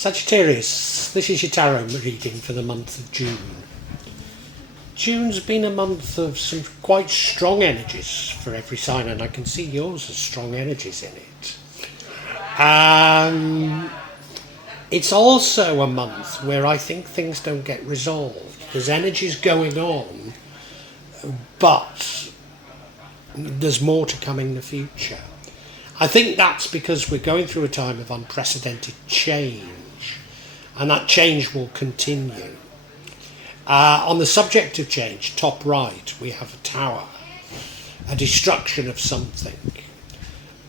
Sagittarius, this is your tarot reading for the month of June. June's been a month of some quite strong energies for every sign, and I can see yours has strong energies in it. It's also a month where I think things don't get resolved. There's energies going on, but there's more to come in the future. I think that's because we're going through a time of unprecedented change, and that change will continue. On the subject of change, top right, we have a tower, a destruction of something.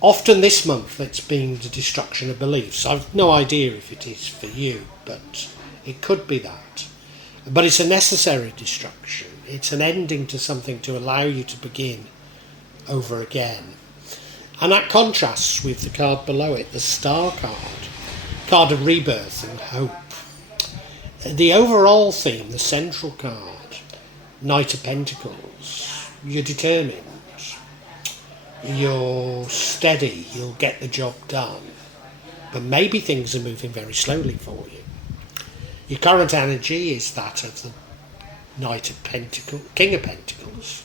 Often this month it's been the destruction of beliefs. I've no idea if it is for you, but it could be that. But it's a necessary destruction. It's an ending to something to allow you to begin over again. And that contrasts with the card below it, the Star card of rebirth and hope. The overall theme, the central card, Knight of Pentacles, you're determined, you're steady, you'll get the job done, but maybe things are moving very slowly for you. Your current energy is that of the Knight of Pentacles, King of Pentacles.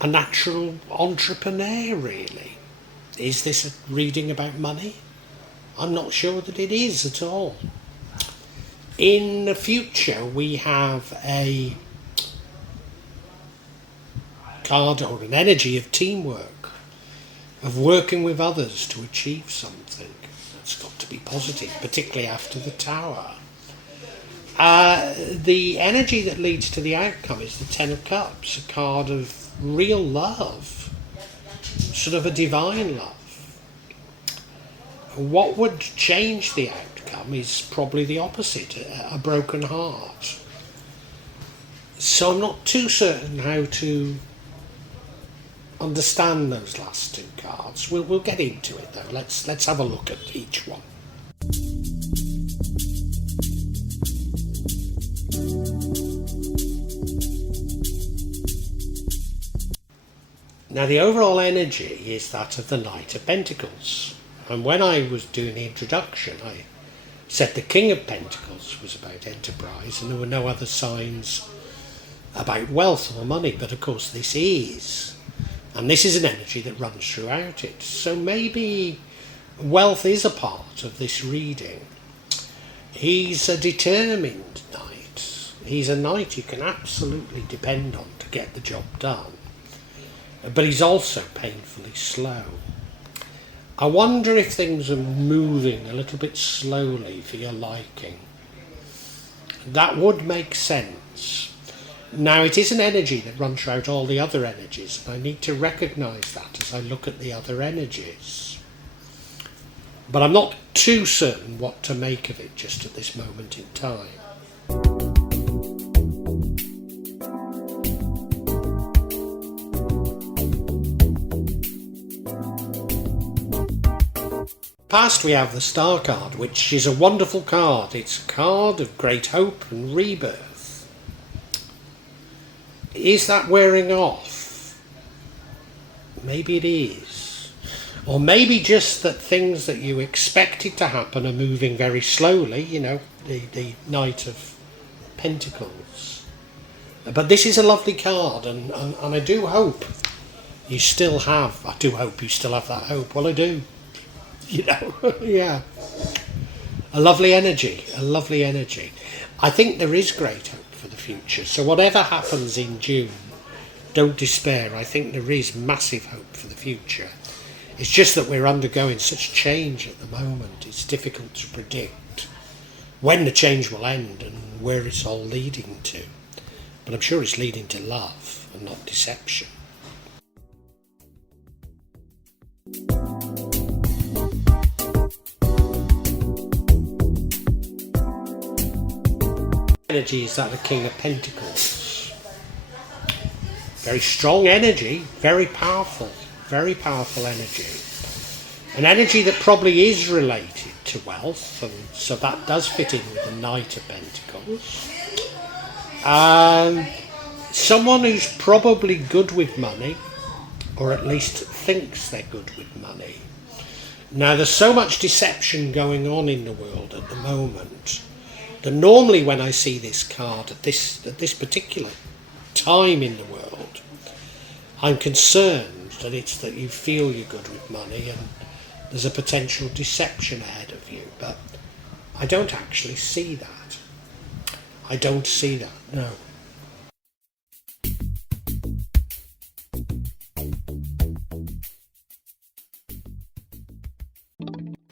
A natural entrepreneur, really. Is this a reading about money? I'm not sure that it is at all. In the future, we have a card or an energy of teamwork, of working with others to achieve something. That's got to be positive, particularly after the Tower. The energy that leads to the outcome is the Ten of Cups, a card of real love, sort of a divine love. What would change the outcome is probably the opposite, a broken heart. So I'm not too certain how to understand those last two cards. We'll get into it though. Let's have a look at each one. Now the overall energy is that of the Knight of Pentacles. And when I was doing the introduction, I said the King of Pentacles was about enterprise and there were no other signs about wealth or money, but of course this is. And this is an energy that runs throughout it. So maybe wealth is a part of this reading. He's a determined knight. He's a knight you can absolutely depend on to get the job done. But he's also painfully slow. I wonder if things are moving a little bit slowly for your liking. That would make sense. Now it is an energy that runs throughout all the other energies, and I need to recognise that as I look at the other energies. But I'm not too certain what to make of it just at this moment in time. Past we have the Star card, which is a wonderful card. It's a card of great hope and rebirth. Is that wearing off? Maybe it is. Or maybe just that things that you expected to happen are moving very slowly, you know, the Knight of Pentacles. But this is a lovely card, and I do hope you still have, that hope. Well, I do. You know, yeah. A lovely energy. I think there is great hope for the future. So whatever happens in June, don't despair. I think there is massive hope for the future. It's just that we're undergoing such change at the moment. It's difficult to predict when the change will end and where it's all leading to. But I'm sure it's leading to love and not deception. Energy is that of the King of Pentacles. Very strong energy, very powerful energy. An energy that probably is related to wealth, and so that does fit in with the Knight of Pentacles. Someone who's probably good with money, or at least thinks they're good with money. Now, there's so much deception going on in the world at the moment that normally when I see this card at this particular time in the world, I'm concerned that it's that you feel you're good with money and there's a potential deception ahead of you. But I don't actually see that. I don't see that, no.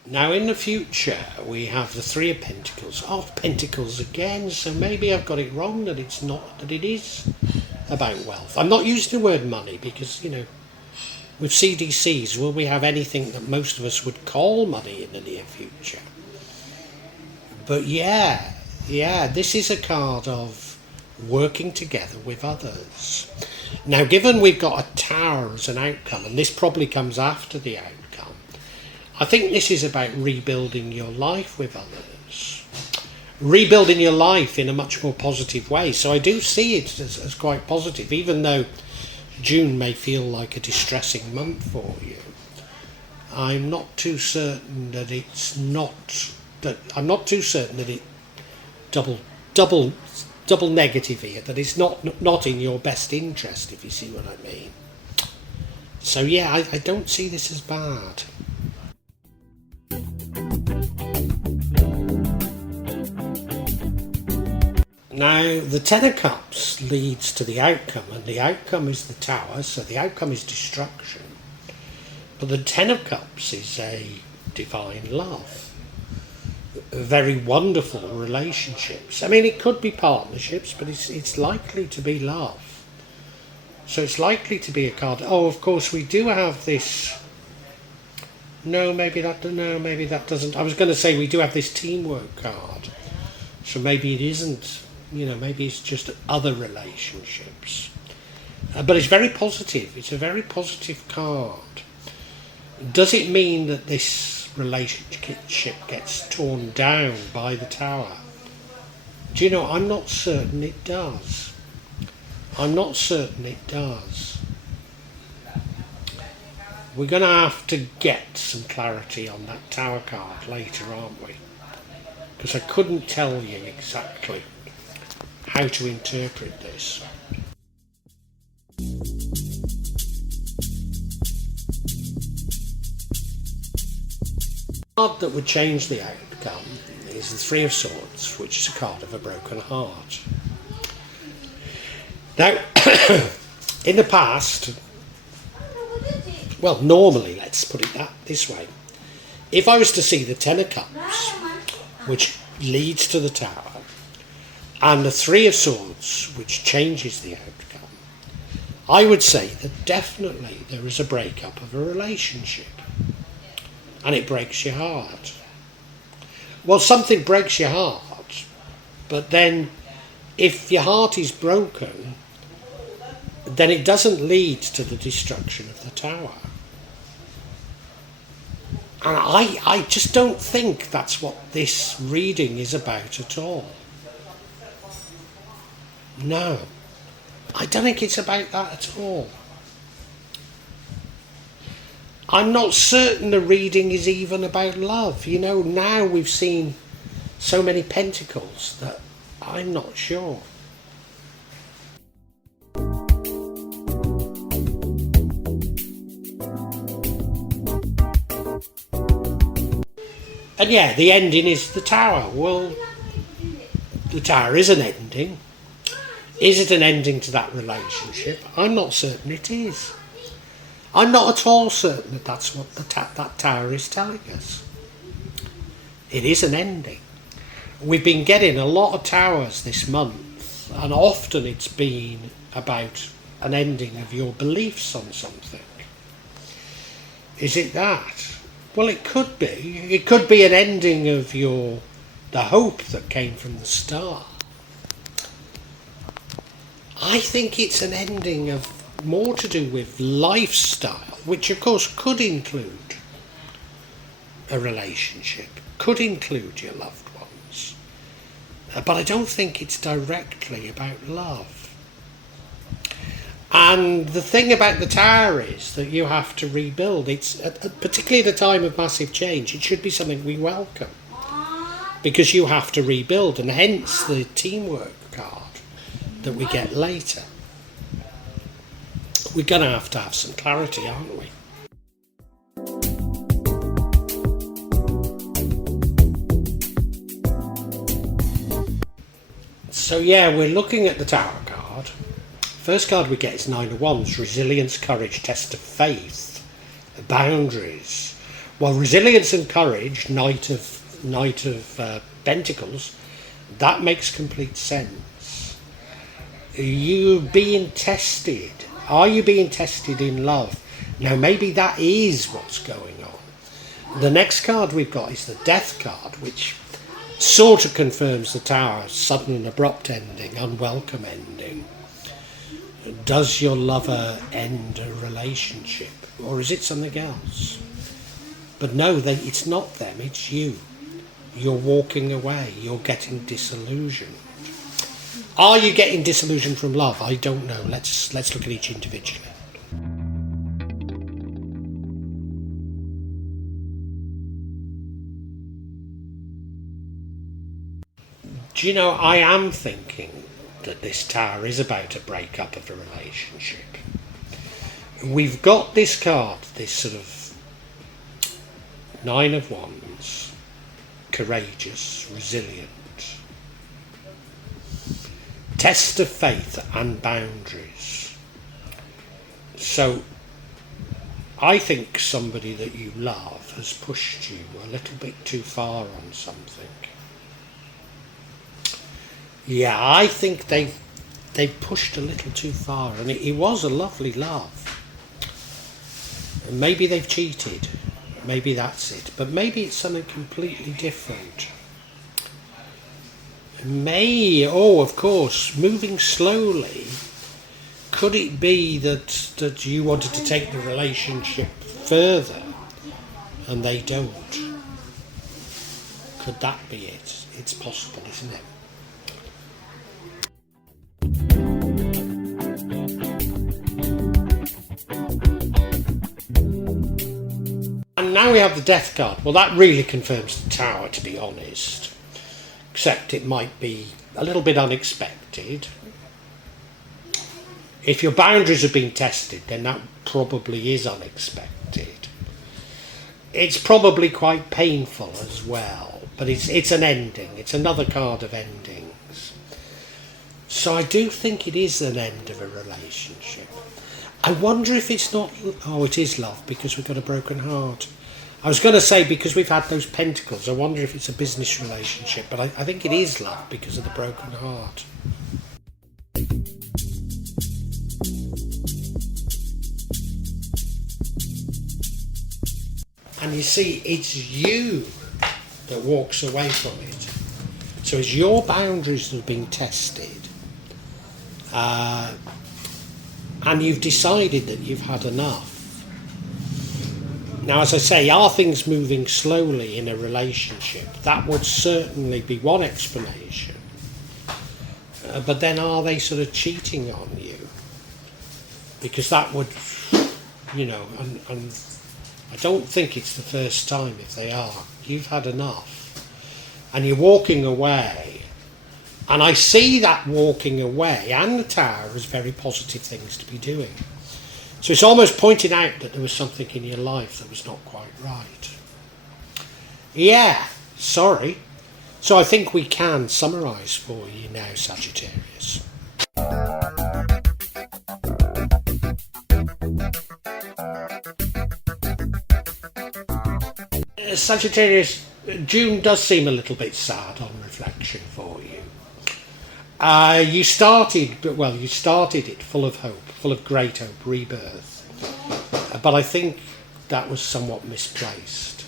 Now in the future we have the Three of Pentacles. Oh, Pentacles again, so maybe I've got it wrong that it's not, that it is about wealth. I'm not using the word money because, you know, with CDCs, will we have anything that most of us would call money in the near future? But yeah, this is a card of working together with others. Now, given we've got a Tower as an outcome, and this probably comes after the outcome, I think this is about rebuilding your life with others. Rebuilding your life in a much more positive way. So I do see it as quite positive, even though June may feel like a distressing month for you. I'm not too certain that it's not, that I'm not too certain that it double negative here, that it's not in your best interest, if you see what I mean. So yeah, I don't see this as bad. Now, the Ten of Cups leads to the outcome, and the outcome is the Tower, so the outcome is destruction. But the Ten of Cups is a divine love, very wonderful relationships. I mean, it could be partnerships, but it's likely to be love. So it's likely to be a card. Oh, of course, we do have this. No, maybe that doesn't. I was going to say we do have this teamwork card. So maybe it isn't. You know, maybe it's just other relationships. But it's very positive. It's a very positive card. Does it mean that this relationship gets torn down by the Tower? Do you know, I'm not certain it does. I'm not certain it does. We're going to have to get some clarity on that Tower card later, aren't we? Because I couldn't tell you exactly how to interpret this. The card that would change the outcome is the Three of Swords, which is a card of a broken heart. Now, in the past, well, normally, let's put it this way, if I was to see the Ten of Cups, which leads to the Tower, and the Three of Swords, which changes the outcome, I would say that definitely there is a breakup of a relationship. And it breaks your heart. Well, something breaks your heart, but then if your heart is broken, then it doesn't lead to the destruction of the Tower. And I just don't think that's what this reading is about at all. No, I don't think it's about that at all. I'm not certain the reading is even about love. You know, now we've seen so many pentacles that I'm not sure. And yeah, the ending is the Tower. Well, the Tower is an ending. Is it an ending to that relationship? I'm not certain it is. I'm not at all certain that that's what that Tower is telling us. It is an ending. We've been getting a lot of Towers this month, and often it's been about an ending of your beliefs on something. Is it that? Well, it could be. It could be an ending of the hope that came from the start. I think it's an ending of more to do with lifestyle, which of course could include a relationship, could include your loved ones. But I don't think it's directly about love. And the thing about the Tower is that you have to rebuild. It's particularly at a time of massive change. It should be something we welcome, because you have to rebuild, and hence the teamwork card that we get later. We're going to have some clarity, aren't we? So yeah, we're looking at the Tower card. First card we get is Nine of Wands, resilience, courage, test of faith, boundaries. Well, resilience and courage, Knight of Pentacles, that makes complete sense. You being tested. Are you being tested in love? Now maybe that is what's going on. The next card we've got is the Death card, which sort of confirms the Tower, sudden and abrupt ending, unwelcome ending. Does your lover end a relationship, or is it something else? But no, it's not them, it's you. You're walking away, you're getting disillusioned. Are you getting disillusioned from love? I don't know. Let's look at each individually. Do you know, I am thinking that this Tower is about a breakup of a relationship. We've got this card, this sort of Nine of Wands, courageous, resilient, test of faith and boundaries. So I think somebody that you love has pushed you a little bit too far on something. Yeah, I think they've pushed a little too far, and it was a lovely love. And maybe they've cheated, maybe that's it, but maybe it's something completely different. Of course, moving slowly, could it be that you wanted to take the relationship further and they don't? Could that be it? It's possible, isn't it? And now we have the Death card. Well, that really confirms the Tower, to be honest. Except it might be a little bit unexpected. If your boundaries have been tested, then that probably is unexpected. It's probably quite painful as well, but it's an ending. It's another card of endings. So I do think it is an end of a relationship. I wonder if it's not... Oh, it is love, because we've got a broken heart. I was going to say, because we've had those pentacles, I wonder if it's a business relationship, but I think it is love because of the broken heart. And you see, it's you that walks away from it. So it's your boundaries that have been tested. And you've decided that you've had enough. Now, as I say, are things moving slowly in a relationship? That would certainly be one explanation. But then are they sort of cheating on you? Because that would, and I don't think it's the first time if they are. You've had enough. And you're walking away. And I see that walking away and the Tower as very positive things to be doing. So it's almost pointing out that there was something in your life that was not quite right. Yeah, sorry. So I think we can summarise for you now, Sagittarius. Sagittarius, June does seem a little bit sad on reflection for you. You started it full of hope, full of great hope, rebirth. But I think that was somewhat misplaced.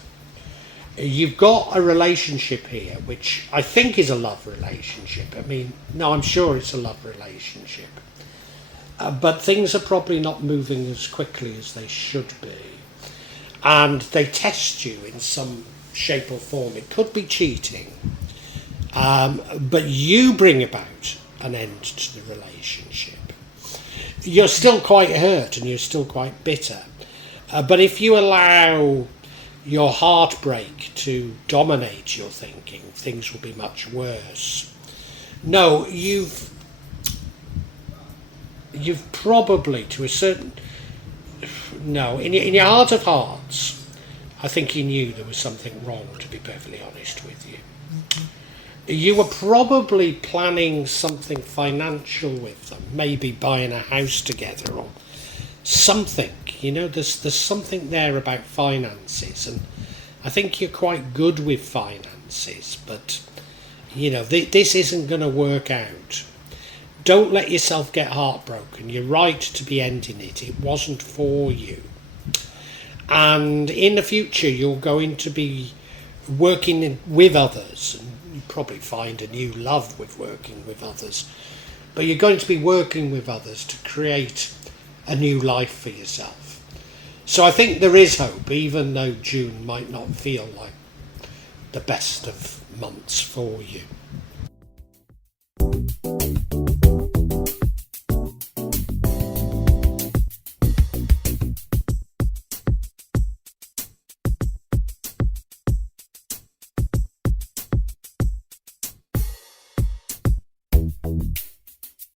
You've got a relationship here, which I think is a love relationship. I'm sure it's a love relationship. But things are probably not moving as quickly as they should be. And they test you in some shape or form. It could be cheating. But you bring about an end to the relationship. you're still quite hurt and you're still quite bitter. But if you allow your heartbreak to dominate your thinking, things will be much worse. No, you've probably, to a certain... No, in your heart of hearts, I think you knew there was something wrong, to be perfectly honest with you. You were probably planning something financial with them, maybe buying a house together or something. You know, there's something there about finances, and I think you're quite good with finances, but, you know, this isn't going to work out. Don't let yourself get heartbroken. You're right to be ending it. It wasn't for you. And in the future, you're going to be working with others, and you probably find a new love with working with others. But you're going to be working with others to create a new life for yourself. So I think there is hope, even though June might not feel like the best of months for you.